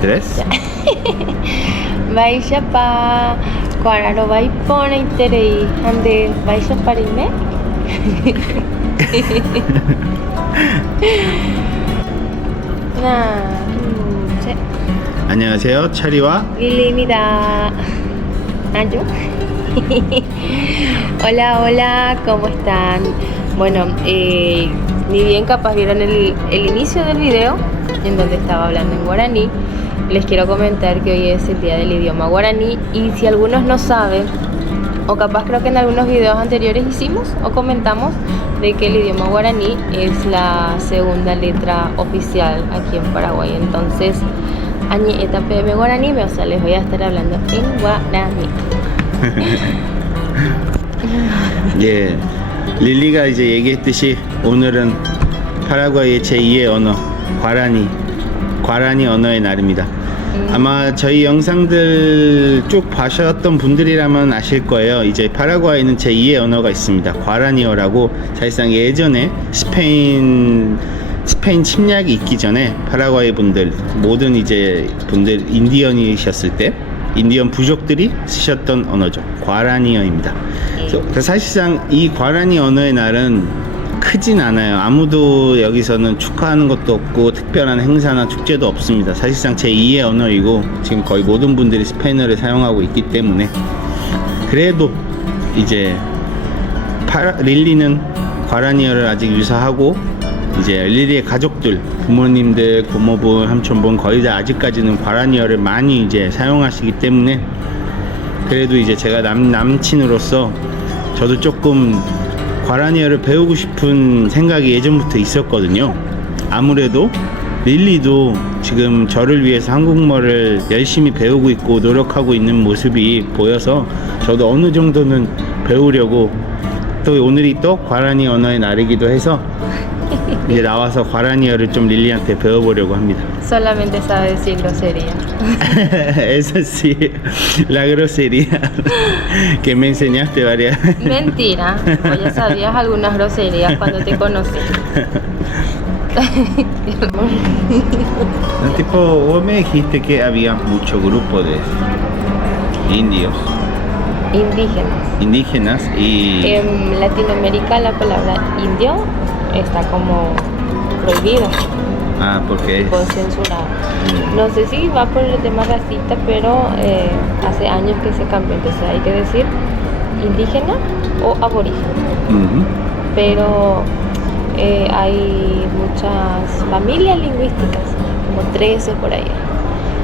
3. Vaishapa Kwararo Vaipona Iterei Ande Vaishaparime. 하나, 둘, 셋. 안녕하세요. 차리와 Lilibida. Anju. Hola, hola, ¿cómo están? Bueno, ni bien capaz vieron el inicio del video en donde estaba hablando en guaraní. Les quiero comentar que hoy es el día del idioma guaraní y si algunos no saben, o capaz creo que en algunos videos anteriores hicimos o comentamos de que el idioma guaraní es la segunda letra oficial aquí en Paraguay. Entonces, Añi eta PM guaraní, o sea, les voy a estar hablando en guaraní. 예, 릴리가 이제 얘기했듯이 오늘은 파라과이의 제2의 언어 과라니 언어의 날입니다. 아마 저희 영상들 쭉 봐셨던 분들이라면 아실 거예요. 이제 파라과이는 제2의 언어가 있습니다. 과라니어라고. 사실상 예전에 스페인 침략이 있기 전에 파라과이 분들, 모든 이제 분들 인디언이셨을 때 인디언 부족들이 쓰셨던 언어죠. 과라니어입니다. 그래서 사실상 이 과라니 언어의 날은 크진 않아요. 아무도 여기서는 축하하는 것도 없고 특별한 행사나 축제도 없습니다. 사실상 제2의 언어이고 지금 거의 모든 분들이 스페인어를 사용하고 있기 때문에, 그래도 이제 릴리는 과라니어를 아직 유사하고 이제 릴리의 가족들, 부모님들, 고모분, 삼촌분 거의 다 아직까지는 과라니어를 많이 이제 사용하시기 때문에, 그래도 이제 제가 남친으로서 저도 조금 과라니어를 배우고 싶은 생각이 예전부터 있었거든요. 아무래도 릴리도 지금 저를 위해서 한국말을 열심히 배우고 있고 노력하고 있는 모습이 보여서 저도 어느 정도는 배우려고, 또 오늘이 또 과라니 언어의 날이기도 해서 이제 나와서 과라니어를 좀 릴리한테 배워보려고 합니다. Solamente sabe decir grosería. Esa sí, la grosería que me enseñaste varias. Mentira, pues ya sabías algunas groserías cuando te conocí. Tipo, vos me dijiste que había mucho grupo de indios, indígenas y... En Latinoamérica la palabra indio está como prohibida. Ah, porque es... censurada. No sé si va por el tema racista, pero hace años que se cambió, entonces hay que decir indígena o aborigen. Pero hay muchas familias lingüísticas, como 13 por ahí,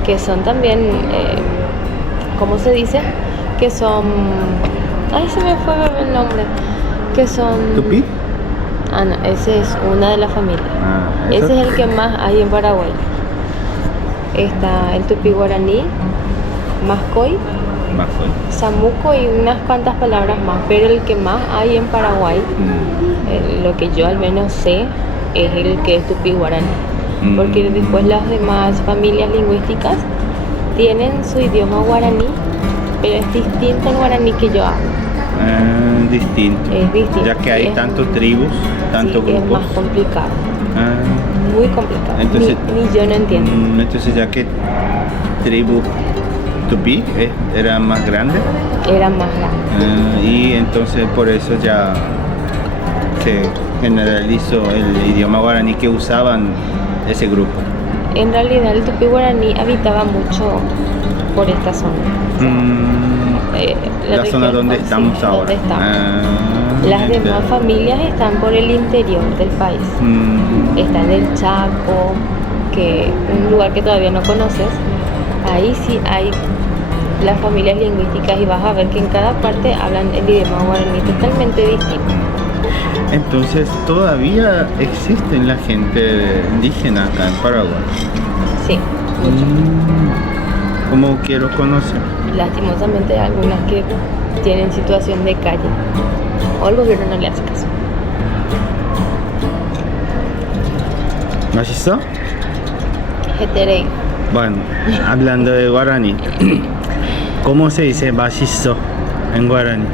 que son también, ¿cómo se dice? Que son... Ay, se me fue el nombre. Que son... ¿Tupí? Ah, no, ese es una de las familias. Ese es el que más hay en Paraguay. Está el tupí guaraní, mascoy, samuco y unas cuantas palabras más, pero el que más hay en Paraguay, lo que yo al menos sé, es el que es tupí guaraní. Porque después las demás familias lingüísticas tienen su idioma guaraní, pero es distinto al guaraní que yo hablo. Distinto. Es distinto. Ya que hay tantas tribus, tantos grupos. Es más complicado. Muy complicado. Entonces, ni yo no entiendo. Entonces, ya que tribu Tupí era más grande. Era más grande. Y entonces por eso ya se generalizó el idioma guaraní que usaban ese grupo. En realidad el tupí guaraní habitaba mucho por esta zona. La zona donde estamos ahora. Las demás familias están por el interior del país. Está en el Chaco, que un lugar que todavía no conoces. Ahí sí hay las familias lingüísticas y vas a ver que en cada parte hablan el idioma guaraní totalmente distinto. Entonces, ¿todavía existen la gente indígena acá en Paraguay? Sí, mucho. ¿Cómo quiero conocer? Lastimosamente hay algunas que tienen situación de calle o el gobierno no le hace caso. ¿Mashizo? Heterei. Bueno, hablando de guaraní, ¿cómo se dice mashizo en guaraní?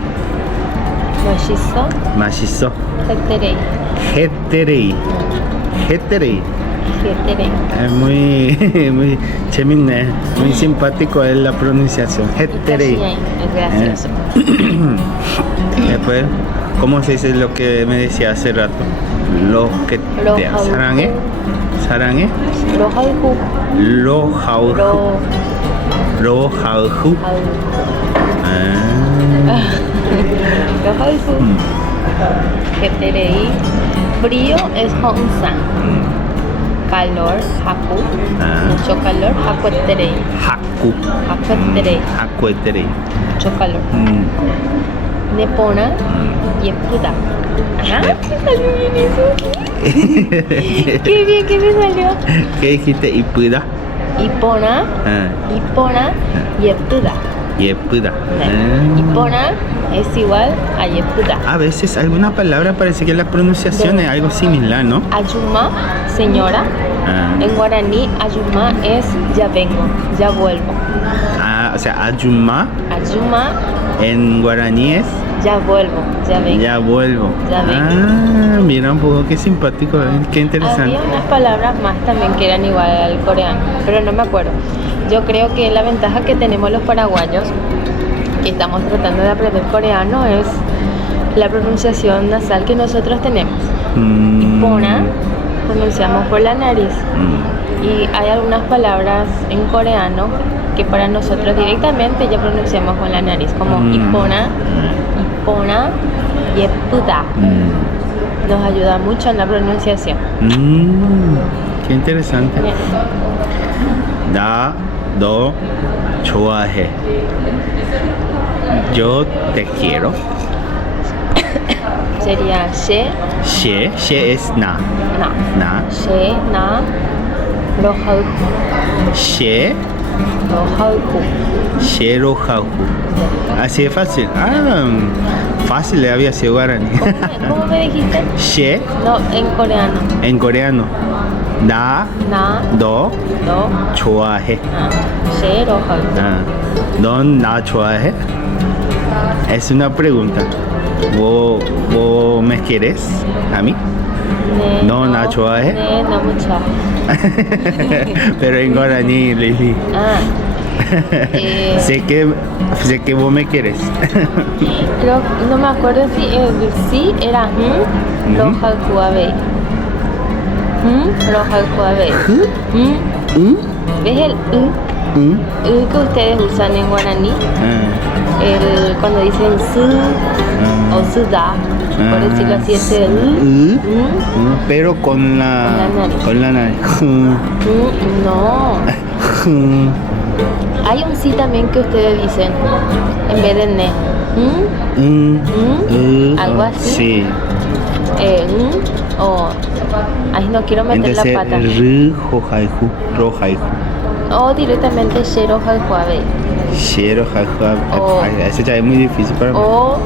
Mashizo. Mashizo. Heterei. Heterei. Heterei. Heterei. Es muy, muy chémine, muy simpático es la pronunciación. Heterei. Es gracioso. Después, ¿cómo se dice lo que me decía hace rato? Lo que te sarangue. Sarangue. Lo hauju. Lo jauju. Lo Lo jauju. Lo hauju. Heterei. Frío es Hongsan. Calor, Haku. Mucho calor, Hakueterei. Haku. Hakueterei. Hakueterei. Mucho calor. Nepona y Puda. Ajá, me salió bien eso. Qué bien que me salió. ¿Qué dijiste? Ipuda. Ipona, Ipona y Puda. Yepuda. Ipona es igual a Yepuda. A veces alguna palabra parece que la pronunciación es algo similar, ¿no? Ayuma, señora. En guaraní, Ayuma es ya vengo, ya vuelvo. O sea, ayuma Ayuma, en guaraní es ya vuelvo, ya vengo. ya vuelvo. Ya vengo. Mira un poco, qué simpático, qué interesante. Había unas palabras más también que eran igual al coreano, pero no me acuerdo. Yo creo que la ventaja que tenemos los paraguayos, que estamos tratando de aprender coreano, es la pronunciación nasal que nosotros tenemos. Ipona, pronunciamos por la nariz. Y hay algunas palabras en coreano que para nosotros directamente ya pronunciamos con la nariz, como Ipona, Ipona y Epuda. Nos ayuda mucho en la pronunciación. Qué interesante. Da, do, 좋아해. Yo te quiero. Sería she, she es na. na, she, na, rohauku, She, rohauku. Sherohauku. Así de fácil. Fácil le había sido guaraní. ¿Cómo me dijiste? She, No, en coreano. en coreano. Da, Na, do, do, 좋아해. she, rohauku. ¿Don na 좋아해? Es una pregunta. ¿Vos me quieres a mí? Ne, No, na 좋아해? Ne, no mucho. Pero en guaraní, Lili. sé que vos me quieres. Creo, no me acuerdo si el sí era rohauku abei. Rohauku abei. ¿Ves el que ustedes usan en guaraní? Cuando dicen su o suda, por decirlo así, es el pero con la nariz. no. Hay un sí también que ustedes dicen en vez de ne. Algo así. Sí. O ay, no quiero meter Entonces, la pata. rohaiku. O directamente shero halhuabe. Shero O- ese ya es muy difícil para mí. O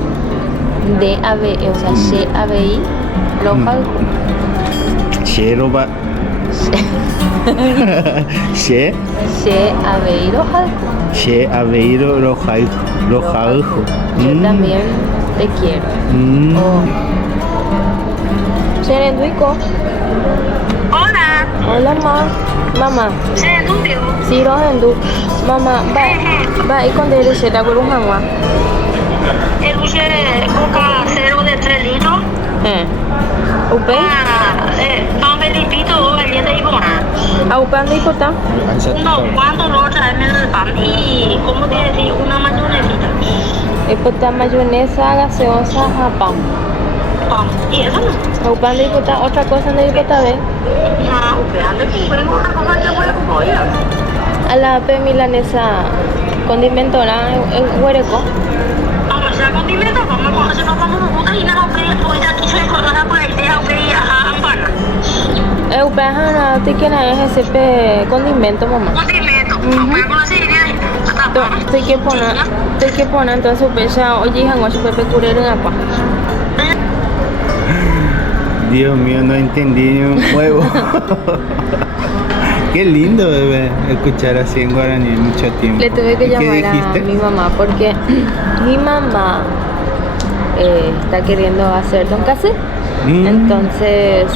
de ave, o sea, she abei, rohalhu. Shero va. She She abei, rohalhu. She aveiro rohaiku. Yo también te quiero. O Serenduiko. Hola, Hola, mamá. saya Nubio. Si rohendu. Mamá, va y con él se la gurujangwa. El use coca cero de 3 litros. Upe? Pan velipito o el de Ibona. Upe anda y cota. ¿Cuánto lo traen el pan? Y, ¿cómo te decís? Una mayonesita. Ipota mayonesa, gaseosa, japam. Pan. ¿Y eso no? Upe anda y cota. Otra cosa anda y cota, ve. Ande que fue una cosa que voy a comer. A la pe milanesa condimento, ¿verdad? El huereco. Vamos a hacer condimento, vamos a hacer una cosa y nada, hoy aquí se encuentra por el día, a Ampana. Upe hana, te quiera es ese pe condimento, mamá. Condimento, vamos a conocer Te que poner entonces upe ya, oye, hangwa su pepe curero en agua. Dios mío, no entendí ni un huevo. Qué lindo, bebé, escuchar así en guaraní mucho tiempo. Le tuve que ¿Y qué llamar a dijiste? mi mamá porque mi mamá está queriendo hacer doncassé. Entonces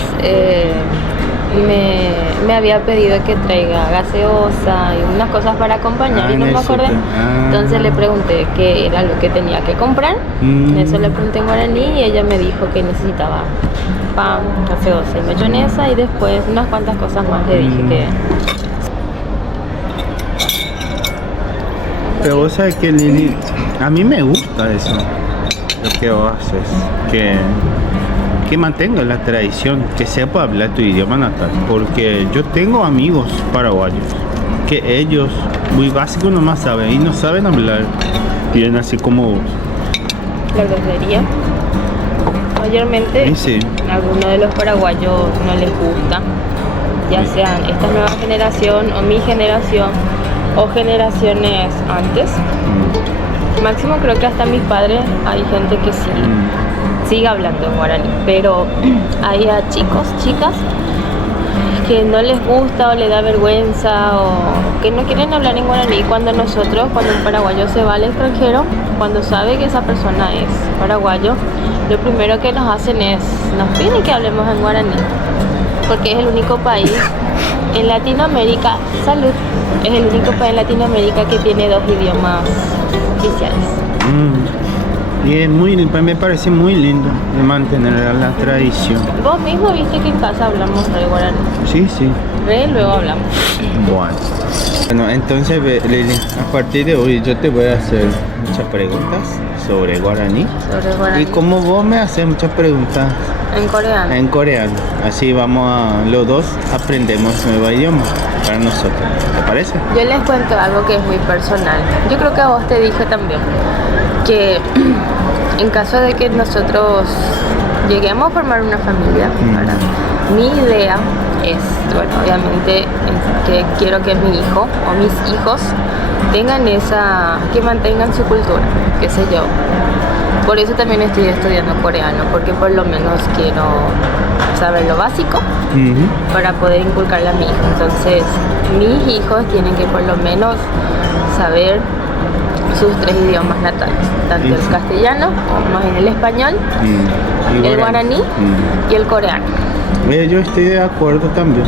me había pedido que traiga gaseosa y unas cosas para acompañar y en no el me acordé. súper. Ah. Entonces le pregunté qué era lo que tenía que comprar. Eso le pregunté en guaraní y ella me dijo que necesitaba pan, gaseosa y mayonesa y después unas cuantas cosas más le dije que... Pero vos sabés que Lili, a mí me gusta eso, lo que vos haces, que mantenga la tradición, que sepa hablar tu idioma natal, porque yo tengo amigos paraguayos que ellos muy básico nomás saben y no saben hablar bien así como vos. La grosería. Mayormente Y sí. a algunos de los paraguayos no les gusta, ya sean esta nueva generación o mi generación o generaciones antes. Máximo creo que hasta mis padres hay gente que sí sigue hablando en guaraní, pero hay a chicos, chicas que no les gusta o les da vergüenza o que no quieren hablar en guaraní. Cuando un paraguayo se va al extranjero, cuando sabe que esa persona es paraguayo, lo primero que nos hacen es, nos piden que hablemos en guaraní, porque es el único país en Latinoamérica, salud, es el único país en Latinoamérica que tiene 2 idiomas oficiales. Y es me parece muy lindo de mantener la tradición. Vos mismo viste que en casa hablamos de guaraní, Sí, sí. luego hablamos. Bueno, entonces Lili, a partir de hoy yo te voy a hacer muchas preguntas sobre guaraní. Sobre guaraní. Y como vos me haces muchas preguntas En coreano. en coreano, así los dos aprendemos nuevo idioma para nosotros. ¿Te parece? Yo les cuento algo que es muy personal. Yo creo que a vos te dije también que en caso de que nosotros lleguemos a formar una familia, ¿verdad? Mi idea es, bueno, obviamente que quiero que mi hijo o mis hijos que mantengan su cultura, qué sé yo. Por eso también estoy estudiando coreano, porque por lo menos quiero saber lo básico para poder inculcarle a mi hijo. Entonces, mis hijos tienen que por lo menos saber sus 3 idiomas natales, tanto el castellano, o más bien el español, el guaraní y el coreano. Yo estoy de acuerdo también.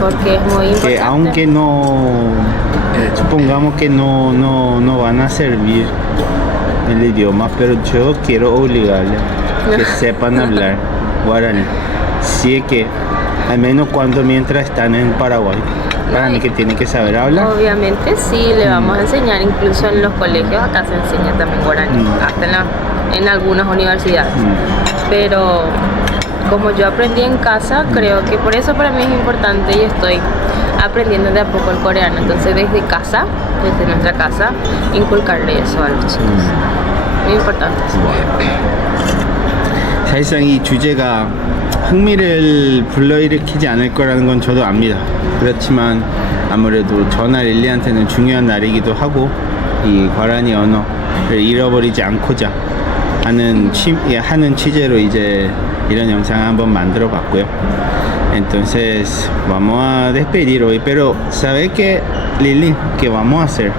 Porque es muy importante. Que aunque supongamos que no van a servir el idioma, pero yo quiero obligarles que sepan hablar guaraní. Sí es que, al menos mientras están en Paraguay, guaraní que tienen que saber hablar. Obviamente sí, le vamos a enseñar, incluso en los colegios acá se enseña también guaraní, hasta en algunas universidades. Pero como yo aprendí en casa, creo que por eso para mí es importante y estoy aprendiendo de a poco el coreano. Entonces desde nuestra casa, inculcarle eso a los chicos. Muy importante. 사실상 이 주제가 흥미를 불러일으키지 않을 거라는 건 저도 압니다. 그렇지만 아무래도 저나 릴리한테는 중요한 날이기도 하고, 이 과란이 언어를 잃어버리지 않고자 하는 취재로 이제 이런 영상을 한번 만들어 봤고요. Entonces vamos a despedir hoy, pero ¿sabe qué, Lili? ¿Qué vamos a hacer?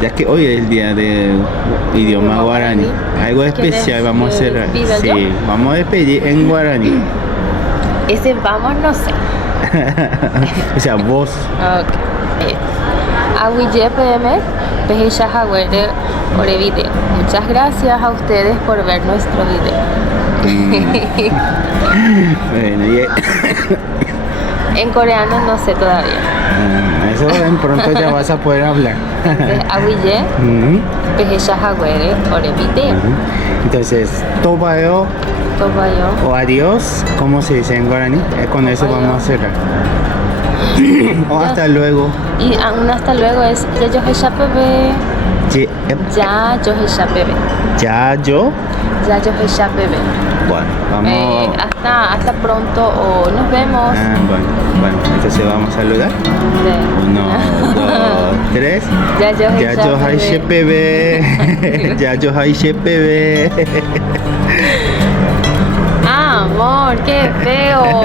Ya que hoy es el día de idioma guaraní, algo especial vamos a hacer. Sí, vamos a despedir en guaraní. Ese vamos no sé. O sea, vos. Ok. Aguille PM, Pejeya Jaguere Ore Video. Muchas gracias a ustedes por ver nuestro video. Bueno, en coreano no sé todavía. Eso en pronto ya vas a poder hablar. Entonces, Aguille, Pejeya Jaguere Ore Video. Entonces, tobayo o adiós, ¿cómo se dice en guaraní? Con eso vamos a cerrar. O hasta luego. Y un hasta luego es ya yo he bebé. Ya yo he bebé. Ya yo bebé. Bueno, vamos. Hasta pronto o nos vemos. Bueno, entonces vamos a saludar. 1, 2, 3. Ya yo bebé. Ya yo bebé. Ah, amor, qué feo.